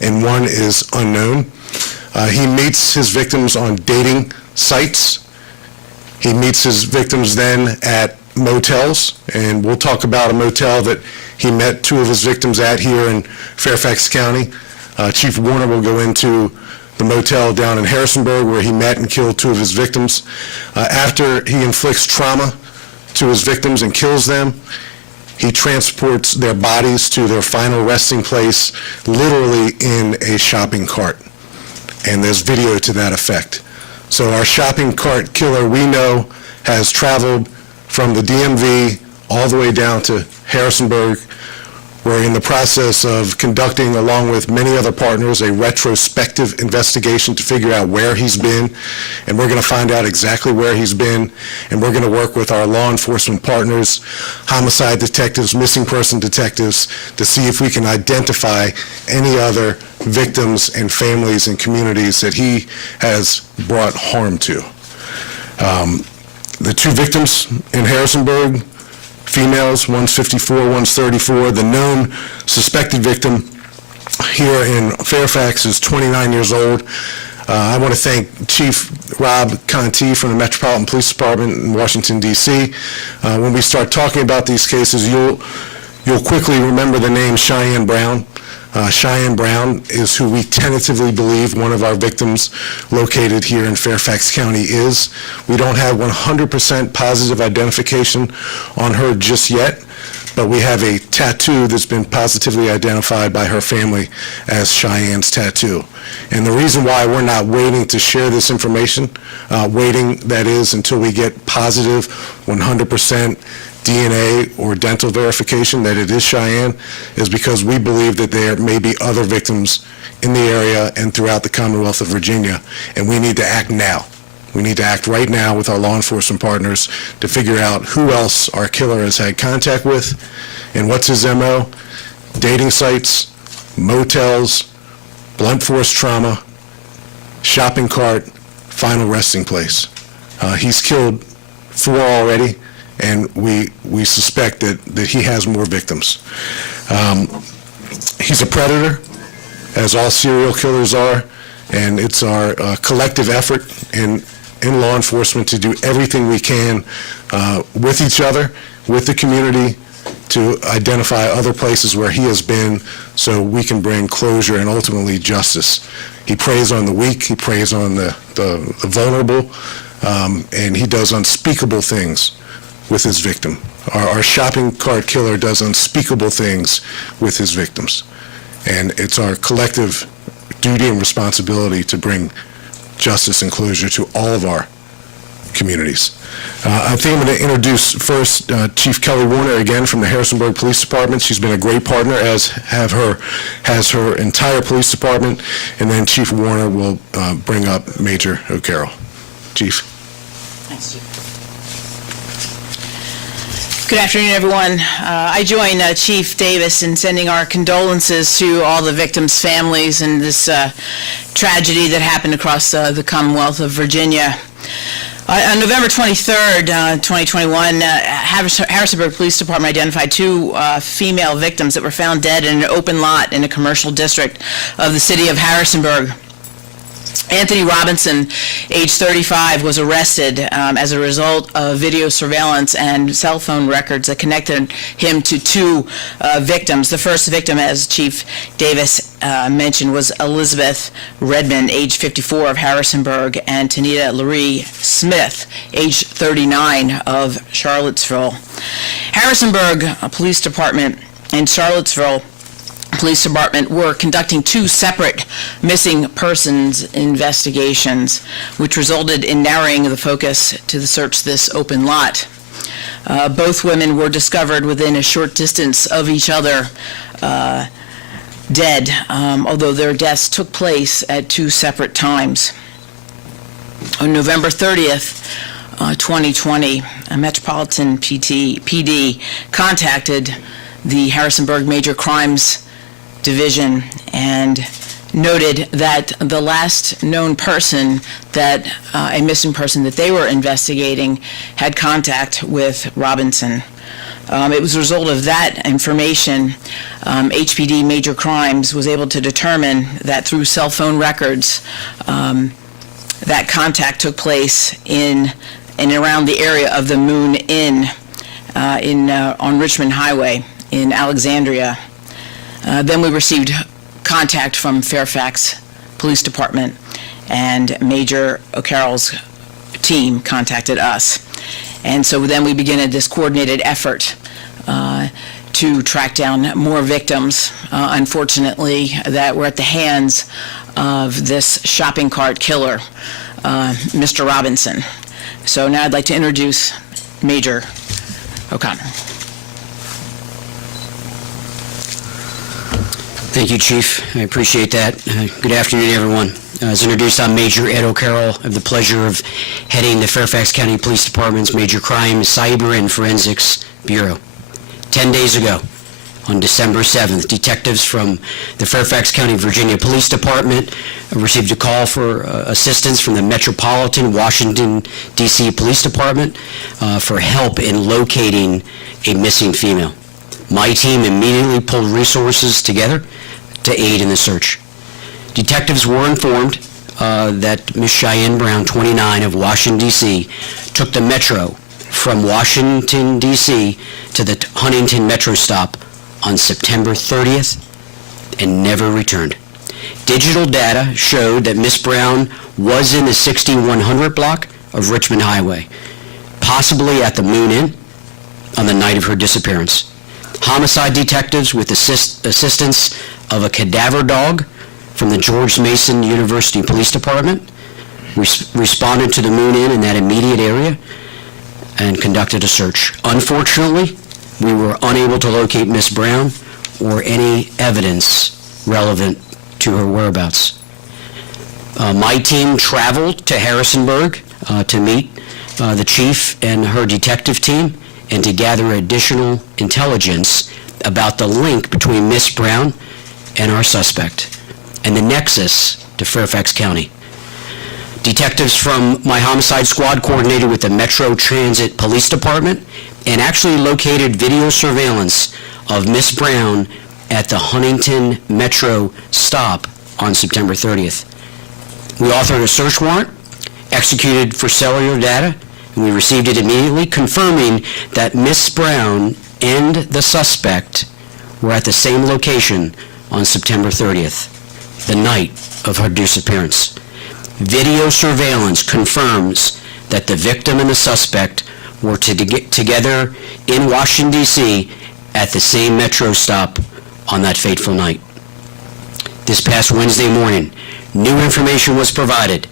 and one is unknown. He meets his victims on dating sites. He meets his victims then at motels, and we'll talk about a motel that he met two of his victims at here in Fairfax County. Chief Warner will go into the motel down in Harrisonburg where he met and killed two of his victims. After he inflicts trauma to his victims and kills them, he transports their bodies to their final resting place, literally in a shopping cart. And there's video to that effect. So our shopping cart killer, we know, has traveled from the DMV all the way down to Harrisonburg. We're in the process of conducting, along with many other partners, a retrospective investigation to figure out where he's been, and we're going to find out exactly where he's been, and we're going to work with our law enforcement partners, homicide detectives, missing person detectives, to see if we can identify any other victims and families and communities that he has brought harm to. The two victims in Harrisonburg, females, one's 54, one's 34. The known suspected victim here in Fairfax is 29 years old. I want to thank Chief Rob Conti from the Metropolitan Police Department in Washington, D.C. When we start talking about these cases, you'll quickly remember the name Cheyenne Brown. Cheyenne Brown is who we tentatively believe one of our victims located here in Fairfax County is. We don't have 100% positive identification on her just yet, but we have a tattoo that's been positively identified by her family as Cheyenne's tattoo. And the reason why we're not waiting to share this information, that is, until we get positive 100% DNA or dental verification that it is Cheyenne, is because we believe that there may be other victims in the area and throughout the Commonwealth of Virginia, and we need to act now. We need to act right now with our law enforcement partners to figure out who else our killer has had contact with and what's his MO. Dating sites, motels, blunt force trauma, shopping cart, final resting place. He's killed 4 already, and we suspect that he has more victims. He's a predator, as all serial killers are, and it's our collective effort in law enforcement to do everything we can with each other, with the community, to identify other places where he has been so we can bring closure and ultimately justice. He preys on the weak, he preys on the vulnerable, and he does unspeakable things with his victim. Our shopping cart killer does unspeakable things with his victims. And it's our collective duty and responsibility to bring justice and closure to all of our communities. I think I'm going to introduce first Chief Kelley Warner, again from the Harrisonburg Police Department. She's been a great partner, as has her entire police department. And then Chief Warner will bring up Major O'Carroll. Chief. Thanks, Chief. Good afternoon, everyone. I join Chief Davis in sending our condolences to all the victims' families in this tragedy that happened across the Commonwealth of Virginia. On November 23rd, 2021, Harrisonburg Police Department identified 2 female victims that were found dead in an open lot in a commercial district of the city of Harrisonburg. Anthony Robinson, age 35, was arrested as a result of video surveillance and cell phone records that connected him to 2 victims. The first victim, as Chief Davis mentioned, was Elizabeth Redmond, age 54, of Harrisonburg, and Tanita Laree Smith, age 39, of Charlottesville. Harrisonburg Police Department and Charlottesville Police Department were conducting 2 separate missing persons investigations, which resulted in narrowing the focus to search this open lot. Both women were discovered within a short distance of each other, dead, although their deaths took place at 2 separate times. On November 30th, 2020, a Metropolitan PD contacted the Harrisonburg Major Crimes Division and noted that the last known person, that a missing person that they were investigating, had contact with Robinson. It was a result of that information, HPD Major Crimes was able to determine that through cell phone records, that contact took place in and around the area of the Moon Inn on Richmond Highway in Alexandria. Then we received contact from Fairfax Police Department, and Major O'Carroll's team contacted us. And so then we began this coordinated effort to track down more victims, unfortunately, that were at the hands of this shopping cart killer, Mr. Robinson. So now I'd like to introduce Major O'Connor. Thank you, Chief. I appreciate that. Good afternoon, everyone. As introduced, I'm Major Ed O'Carroll. I have the pleasure of heading the Fairfax County Police Department's Major Crime, Cyber, and Forensics Bureau. 10 days ago, on December 7th, detectives from the Fairfax County, Virginia Police Department received a call for assistance from the Metropolitan Washington, D.C. Police Department for help in locating a missing female. My team immediately pulled resources together to aid in the search. Detectives were informed that Ms. Cheyenne Brown, 29, of Washington, D.C., took the Metro from Washington, D.C. to the Huntington Metro stop on September 30th and never returned. Digital data showed that Ms. Brown was in the 6100 block of Richmond Highway, possibly at the Moon Inn on the night of her disappearance. Homicide detectives, with assistance of a cadaver dog from the George Mason University Police Department, responded to the Moon Inn in that immediate area and conducted a search. Unfortunately, we were unable to locate Ms. Brown or any evidence relevant to her whereabouts. My team traveled to Harrisonburg to meet the chief and her detective team and to gather additional intelligence about the link between Ms. Brown and our suspect and the nexus to Fairfax County. Detectives from my homicide squad coordinated with the Metro Transit Police Department and actually located video surveillance of Ms. Brown at the Huntington Metro stop on September 30th. We authored a search warrant, executed for cellular data, and we received it immediately, confirming that Ms. Brown and the suspect were at the same location on September 30th, the night of her disappearance. Video surveillance confirms that the victim and the suspect were together in Washington, D.C. at the same Metro stop on that fateful night. This past Wednesday morning, new information was provided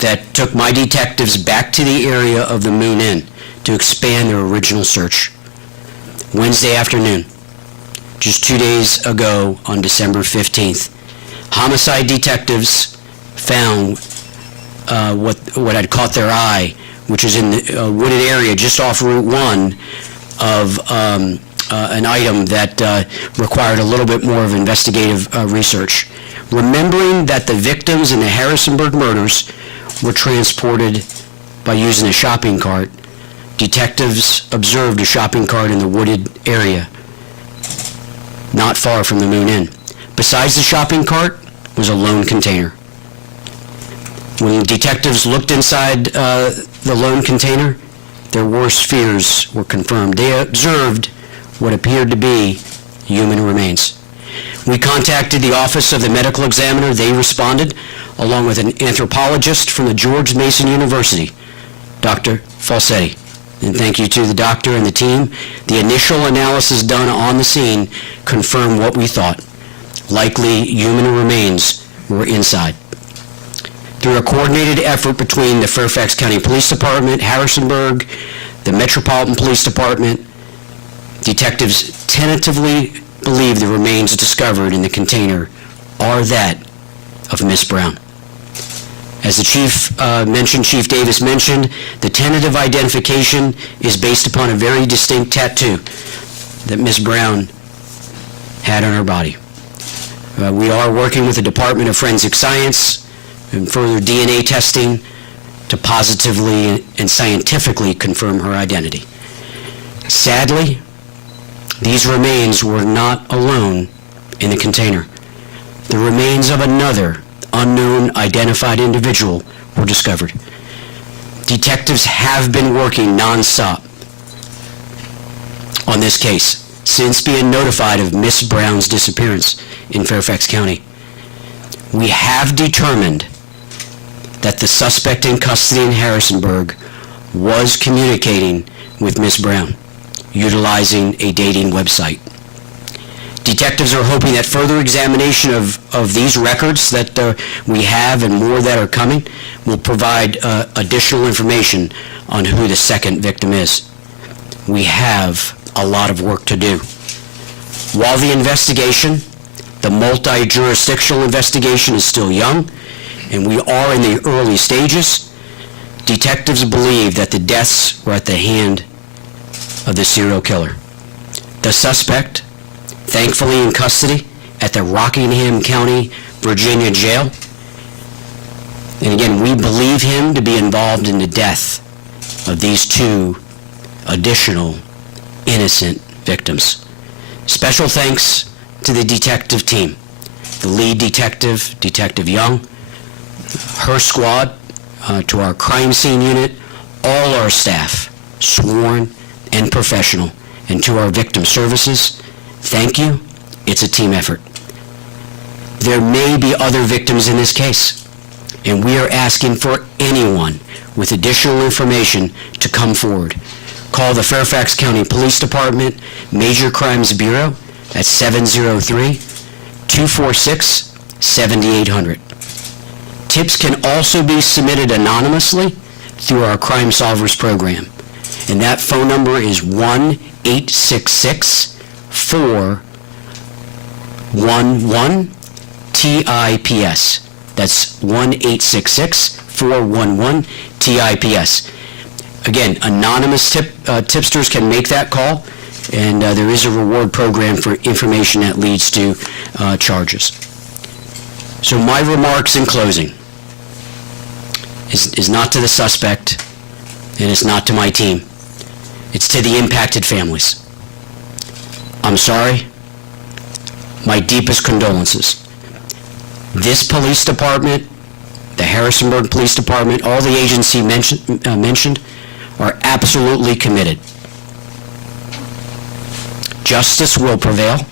that took my detectives back to the area of the Moon Inn to expand their original search. Wednesday afternoon, just 2 days ago on December 15th, homicide detectives found what had caught their eye, which is in the wooded area just off Route 1 of an item that required a little bit more of investigative research. Remembering that the victims in the Harrisonburg murders were transported by using a shopping cart, detectives observed a shopping cart in the wooded area not far from the Moon Inn. Besides the shopping cart was a lone container. When detectives looked inside the lone container, their worst fears were confirmed. They observed what appeared to be human remains. We contacted the Office of the Medical Examiner. They responded, along with an anthropologist from the George Mason University, Dr. Falsetti. And thank you to the doctor and the team. The initial analysis done on the scene confirmed what we thought. Likely human remains were inside. Through a coordinated effort between the Fairfax County Police Department, Harrisonburg, the Metropolitan Police Department, detectives tentatively believe the remains discovered in the container are that of Miss Brown. As the Chief Davis mentioned, the tentative identification is based upon a very distinct tattoo that Miss Brown had on her body. We are working with the Department of Forensic Science and further DNA testing to positively and scientifically confirm her identity. Sadly, These remains were not alone in the container. The remains of another unknown identified individual were discovered. Detectives have been working nonstop on this case since being notified of Miss Brown's disappearance in Fairfax County. We have determined that the suspect in custody in Harrisonburg was communicating with Miss Brown, utilizing a dating website. Detectives are hoping that further examination of these records that we have and more that are coming will provide additional information on who the second victim is. We have a lot of work to do. While the investigation, the multi-jurisdictional investigation, is still young, and we are in the early stages, detectives believe that the deaths were at the hand of the serial killer. The suspect, thankfully in custody at the Rockingham County, Virginia jail. And again, we believe him to be involved in the death of these two additional innocent victims. Special thanks to the detective team, the lead detective, Detective Young, her squad, to our crime scene unit, all our staff, sworn and professional, and to our victim services, thank you. It's a team effort. There may be other victims in this case, and we are asking for anyone with additional information to come forward. Call the Fairfax County Police Department Major Crimes Bureau at 703-246-7800. Tips can also be submitted anonymously through our Crime Solvers program, and that phone number is 1-866-411-TIPS. That's 1-866-411-TIPS. Again, anonymous tipsters can make that call, and there is a reward program for information that leads to charges. So my remarks in closing is not to the suspect, and it's not to my team. It's to the impacted families. I'm sorry. My deepest condolences. This police department, the Harrisonburg Police Department, all the agencies mentioned are absolutely committed. Justice will prevail,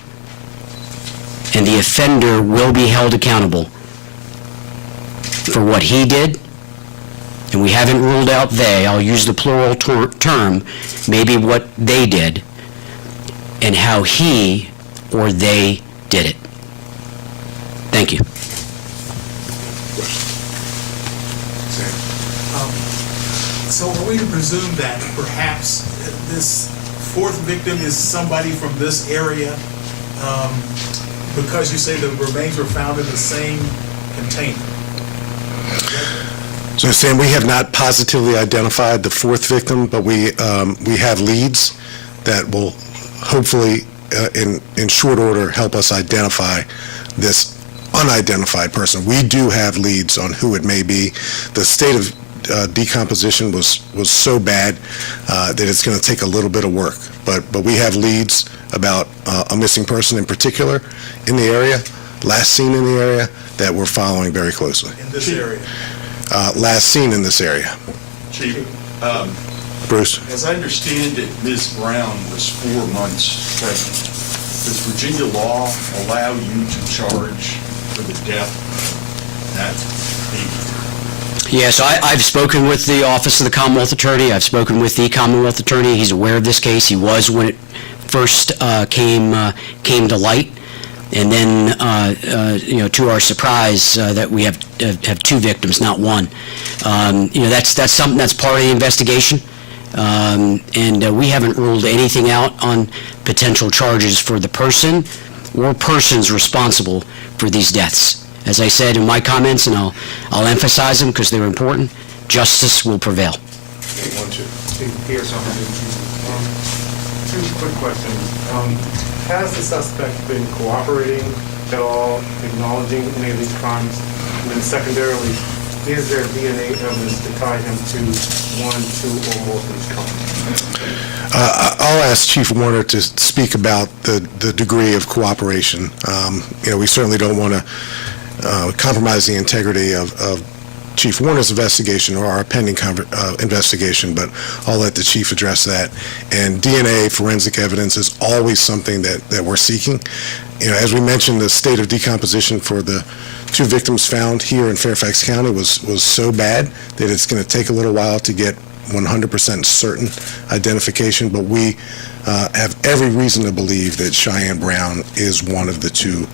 and the offender will be held accountable for what he did, and we haven't ruled out they, I'll use the plural term, maybe what they did, and how he or they did it. Thank you. So are we to presume that perhaps this fourth victim is somebody from this area, because you say the remains were found in the same container? So Sam, we have not positively identified the fourth victim, but we have leads that will hopefully, in short order, help us identify this unidentified person. We do have leads on who it may be. The state of decomposition was so bad that it's going to take a little bit of work. But we have leads about a missing person in particular in the area, last seen in the area, that we're following very closely. In this area? Last seen in this area. Chief, Bruce? as I understand it, Ms. Brown was 4 months pregnant. Does Virginia law allow you to charge for the death of that baby? Yeah, so I've spoken with the Office of the Commonwealth Attorney. I've spoken with the Commonwealth Attorney. He's aware of this case. He was when it first came to light. And then, to our surprise, that we have two victims, not one. That's something that's part of the investigation. And we haven't ruled anything out on potential charges for the person or persons responsible for these deaths. As I said in my comments, and I'll emphasize them because they're important, justice will prevail. Two quick questions. Has the suspect been cooperating at all, acknowledging any of these crimes? And then secondarily, is there DNA evidence to tie him to one, two, or more of these companies? I'll ask Chief Warner to speak about the degree of cooperation. We certainly don't want to compromise the integrity of Chief Warner's investigation or our pending investigation, but I'll let the chief address that. And DNA forensic evidence is always something that we're seeking. As we mentioned, the state of decomposition for the two victims found here in Fairfax County was so bad that it's going to take a little while to get 100% certain identification, but we have every reason to believe that Cheyenne Brown is one of the two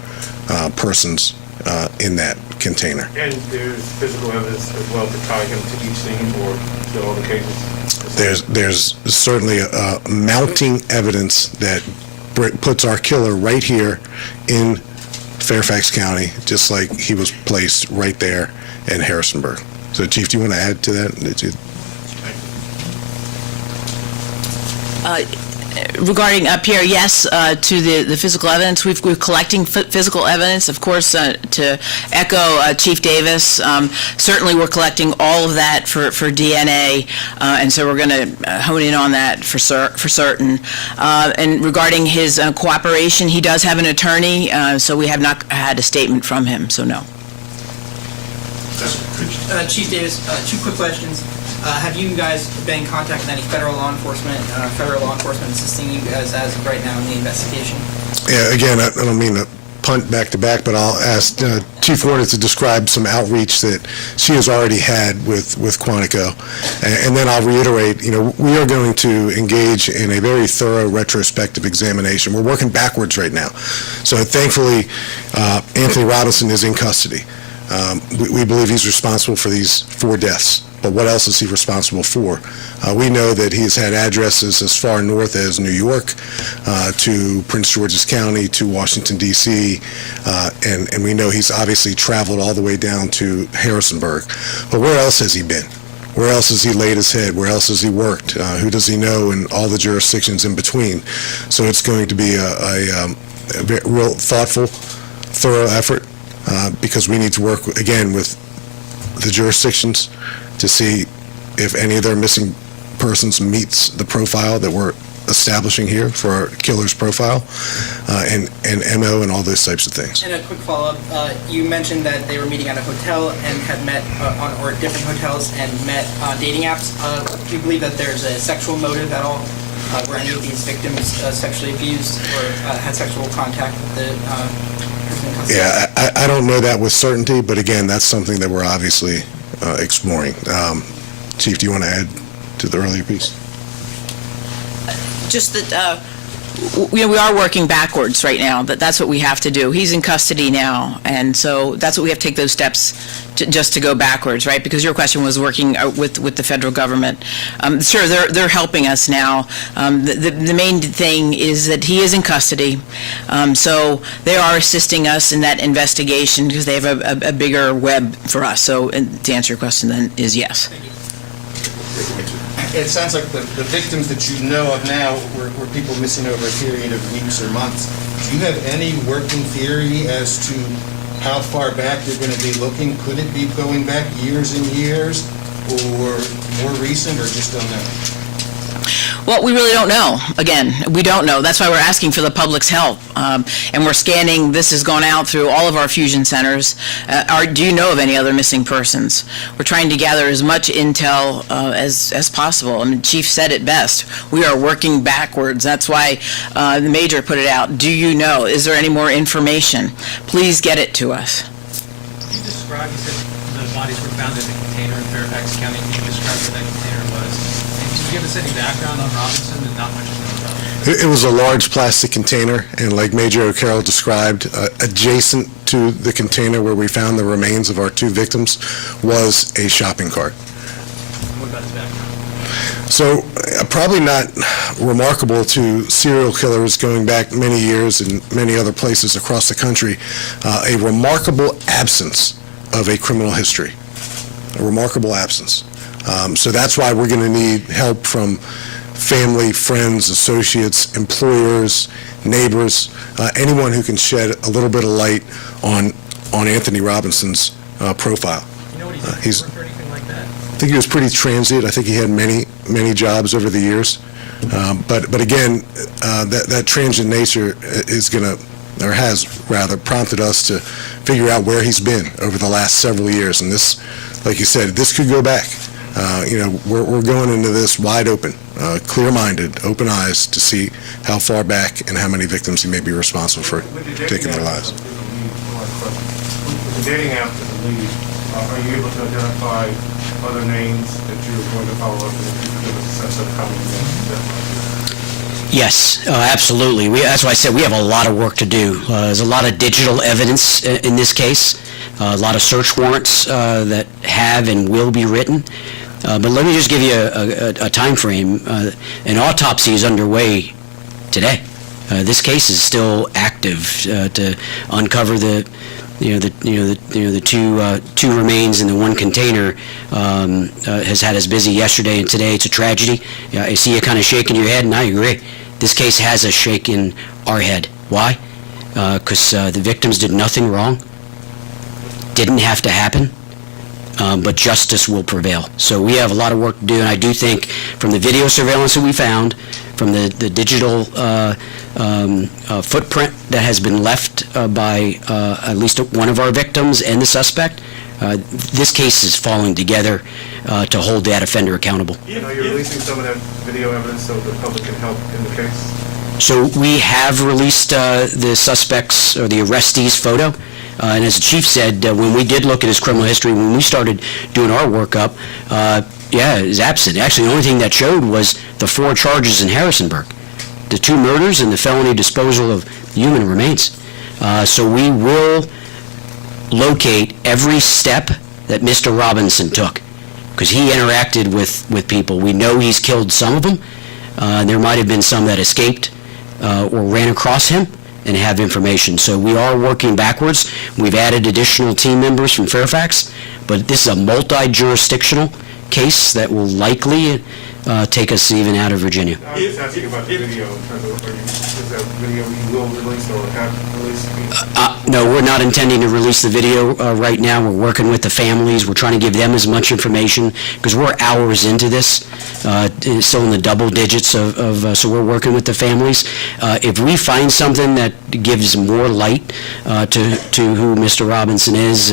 persons in that container. And there's physical evidence as well to tie him to each scene or to all the cases? There's certainly a mounting evidence that puts our killer right here in Fairfax County, just like he was placed right there in Harrisonburg. So, Chief, do you want to add to that? Regarding Pierre, yes, to the physical evidence, we're collecting physical evidence, of course, to echo Chief Davis. Certainly, we're collecting all of that for DNA, and so we're going to hone in on that for certain. And regarding his cooperation, he does have an attorney, so we have not had a statement from him, so no. Chief Davis, two quick questions. Have you guys been in contact with any federal law enforcement assisting you guys as of right now in the investigation? Yeah, again, I don't mean to punt back to back, but I'll ask Chief Warner to describe some outreach that she has already had with Quantico. And then I'll reiterate, we are going to engage in a very thorough retrospective examination. We're working backwards right now. So thankfully, Anthony Robinson is in custody. We believe he's responsible for these 4 deaths. But what else is he responsible for? We know that he has had addresses as far north as New York, to Prince George's County, to Washington, D.C., and we know he's obviously traveled all the way down to Harrisonburg. But where else has he been? Where else has he laid his head? Where else has he worked? Who does he know in all the jurisdictions in between? So it's going to be a real thoughtful, thorough effort, because we need to work, again, with the jurisdictions to see if any of their missing persons meets the profile that we're establishing here for our killer's profile, and MO and all those types of things. And a quick follow-up, you mentioned that they were meeting at a hotel and had met or different hotels and met on dating apps. Do you believe that there's a sexual motive at all? Were any of these victims sexually abused or had sexual contact with the person in custody? Yeah, I don't know that with certainty, but again, that's something that we're obviously exploring. Chief, do you want to add to the earlier piece? Just that we are working backwards right now. That's what we have to do. He's in custody now, and so that's what we have to take those steps just to go backwards, right? Because your question was working with the federal government. Sure, they're helping us now. The main thing is that he is in custody, so they are assisting us in that investigation because they have a bigger web for us. So, and to answer your question, then is yes. It sounds like the victims that you know of now were people missing over a period of weeks or months. Do you have any working theory as to how far back you're going to be looking? Could it be going back years and years, or more recent, or just don't know? Well, we really don't know. Again, we don't know. That's why we're asking for the public's help. And we're scanning. This has gone out through all of our fusion centers. Do you know of any other missing persons? We're trying to gather as much intel as possible. And the chief said it best. We are working backwards. That's why the major put it out. Do you know? Is there any more information? Please get it to us. Can you describe, you said the bodies were found in a container in Fairfax County. Can you describe what that container was? Can you give us any background on Robinson? And not much is known about it. It was a large plastic container, and like Major O'Carroll described, adjacent to the container where we found the remains of our 2 victims was a shopping cart. What about his background? So probably not remarkable to serial killers going back many years in many other places across the country, a remarkable absence of a criminal history, a remarkable absence. So that's why we're going to need help from family, friends, associates, employers, neighbors, anyone who can shed a little bit of light on Anthony Robinson's profile. You know what he He's, Work or anything like that? I think he was pretty transient. I think he had many jobs over the years. But again, that transient nature is going to, or has rather, prompted us to figure out where he's been over the last several years. And this, like you said, this could go back. We're going into this wide open, clear-minded, open eyes to see how far back and how many victims he may be responsible for taking their lives. With the dating app as a lead, are you able to identify other names that you're going to follow up and if you can give us a sense of how many names that Yes, absolutely. That's why I said we have a lot of work to do. There's a lot of digital evidence in this case, a lot of search warrants that have and will be written. But let me just give you a time frame. An autopsy is underway today. This case is still active to uncover the two remains in the one container. Has had us busy yesterday and today. It's a tragedy. I see you kind of shaking your head, and I agree. This case has us shaking our head. Why? Because the victims did nothing wrong. Didn't have to happen. But justice will prevail. So we have a lot of work to do, and I do think from the video surveillance that we found, from the digital footprint that has been left by at least one of our victims and the suspect, this case is falling together to hold that offender accountable. Are you releasing some of that video evidence so the public can help in the case? So we have released the suspect's or the arrestee's photo. And as the chief said, when we did look at his criminal history, when we started doing our workup, it was absent. Actually, the only thing that showed was the 4 charges in Harrisonburg, the 2 murders and the felony disposal of human remains. So we will locate every step that Mr. Robinson took, because he interacted with people. We know he's killed some of them. There might have been some that escaped or ran across him and have information. So we are working backwards. We've added additional team members from Fairfax, but this is a multi-jurisdictional case that will likely take us even out of Virginia. I was just asking about the video in terms of, is that video you will release or have released? No, we're not intending to release the video right now. We're working with the families. We're trying to give them as much information because we're hours into this, still in the double digits so we're working with the families. If we find something that gives more light to who Mr. Robinson is,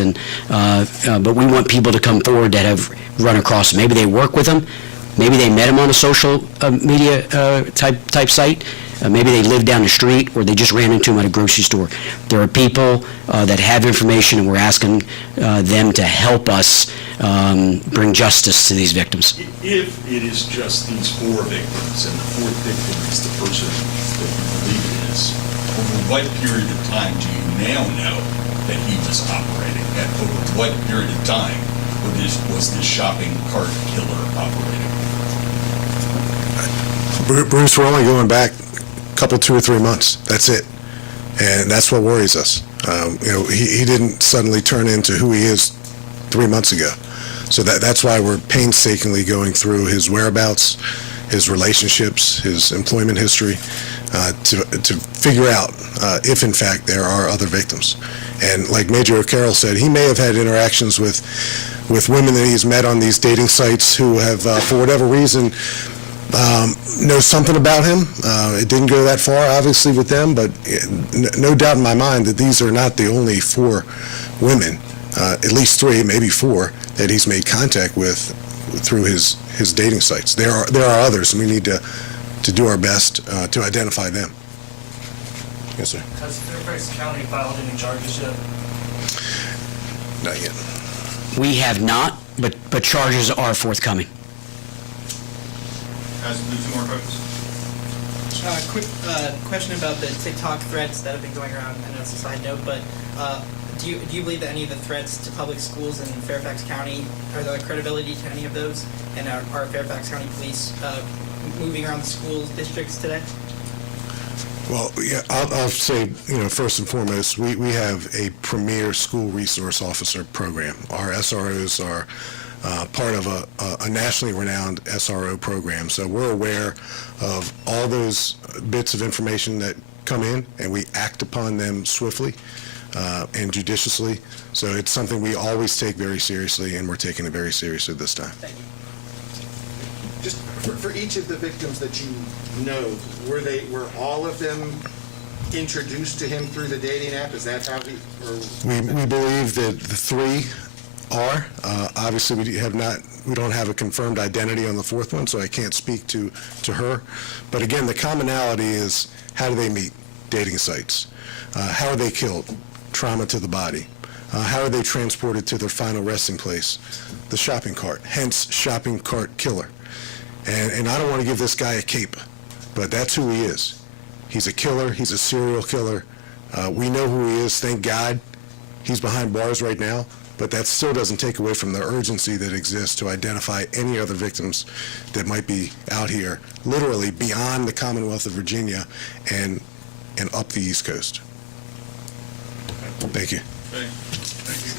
but we want people to come forward that have run across him. Maybe they work with him. Maybe they met him on a social media type site. Maybe they live down the street, or they just ran into him at a grocery store. There are people that have information, and we're asking them to help us bring justice to these victims. If it is just these 4 victims, and the 4th victim is the person that you believe it is, over what period of time do you now know that he was operating? And over what period of time was this shopping cart killer operating? Bruce, we're only going back a couple, 2 or 3 months. That's it. And that's what worries us. He didn't suddenly turn into who he is 3 months ago. So that's why we're painstakingly going through his whereabouts, his relationships, his employment history, to figure out if, in fact, there are other victims. And like Major O'Carroll said, he may have had interactions with women that he's met on these dating sites who have, for whatever reason, know something about him. It didn't go that far, obviously, with them, but no doubt in my mind that these are not the only 4 women, at least 3, maybe 4, that he's made contact with through his dating sites. There are others, and we need to do our best to identify them. Yes, sir. Has Fairfax County filed any charges yet? Not yet. We have not, but charges are forthcoming. Two more folks. Quick question about the TikTok threats that have been going around. I know it's a side note, but do you believe that any of the threats to public schools in Fairfax County, are there credibility to any of those? And are Fairfax County police moving around the school districts today? Well, yeah, I'll say, first and foremost, we have a premier school resource officer program. Our SROs are part of a nationally renowned SRO program. So we're aware of all those bits of information that come in, and we act upon them swiftly. and judiciously. So it's something we always take very seriously, and we're taking it very seriously this time. Thank you. Just for each of the victims that you know, were all of them introduced to him through the dating app? Is that how he, or? We believe that the three are. Obviously, we don't have a confirmed identity on the fourth one, so I can't speak to her. But again, the commonality is, how do they meet? Dating sites. How are they killed? Trauma to the body. How are they transported to their final resting place? The shopping cart, hence shopping cart killer. And I don't want to give this guy a cape, but that's who he is. He's a killer. He's a serial killer. We know who he is. Thank God he's behind bars right now, but that still doesn't take away from the urgency that exists to identify any other victims that might be out here, literally beyond the Commonwealth of Virginia and up the East Coast. Thank you. Thank you.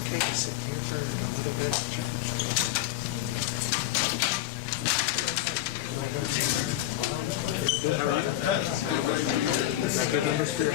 Okay, sit here for a little bit. Good numbers for your